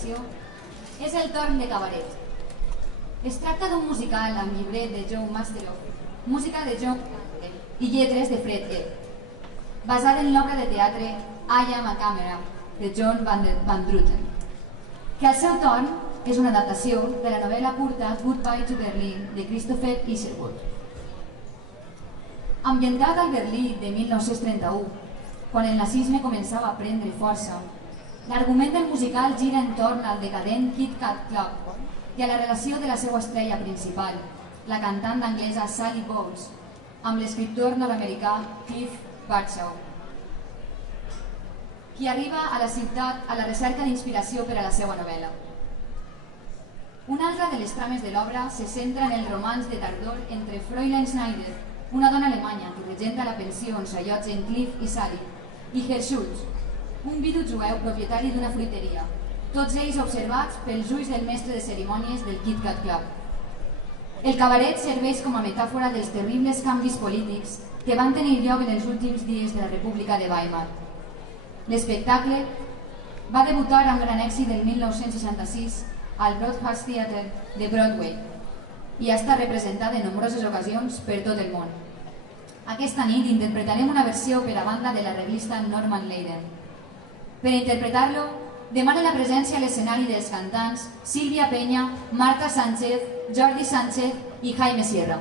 És el torn de Cabaret. Es tracta d'un musical amb llibret de Joe Masteroff, música de John i lletres de Fred Ebb, basat en l'obra de teatre I Am a Camera de John Van Druten, que al seu torn és una adaptació de la novel·la curta Goodbye to Berlin de Christopher Isherwood. Ambientat al Berlín de 1931, quan el nazisme començava a prendre força, l'argument del musical gira entorn al decadent Kit Kat Club i a la relació de la seva estrella principal, la cantant anglesa Sally Bowles, amb l'escriptor nord-americà Cliff Bardshaw, qui arriba a la ciutat a la recerca d'inspiració per a la seva novel·la. Una altra de les trames de l'obra se centra en el romanç de tardor entre Fräulein Schneider, una dona alemanya que regenta la pensió on s'allotgen Cliff i Sally, i Herr Schultz, un vidu jueu propietari d'una fruiteria, tots ells observats pels ulls del mestre de cerimònies del Kit Kat Club. El cabaret serveix com a metàfora dels terribles canvis polítics que van tenir lloc en els últims dies de la República de Weimar. L'espectacle va debutar amb gran èxit el 1966 al Broadhouse Theatre de Broadway i ha estat representat en nombroses ocasions per tot el món. Aquesta nit interpretarem una versió per a banda de l'arreglista Norman Leyden. Per interpretar-lo, demana la presència a l'escenari dels cantants Sílvia Peña, Marta Sánchez, Jordi Sánchez i Jaime Sierra.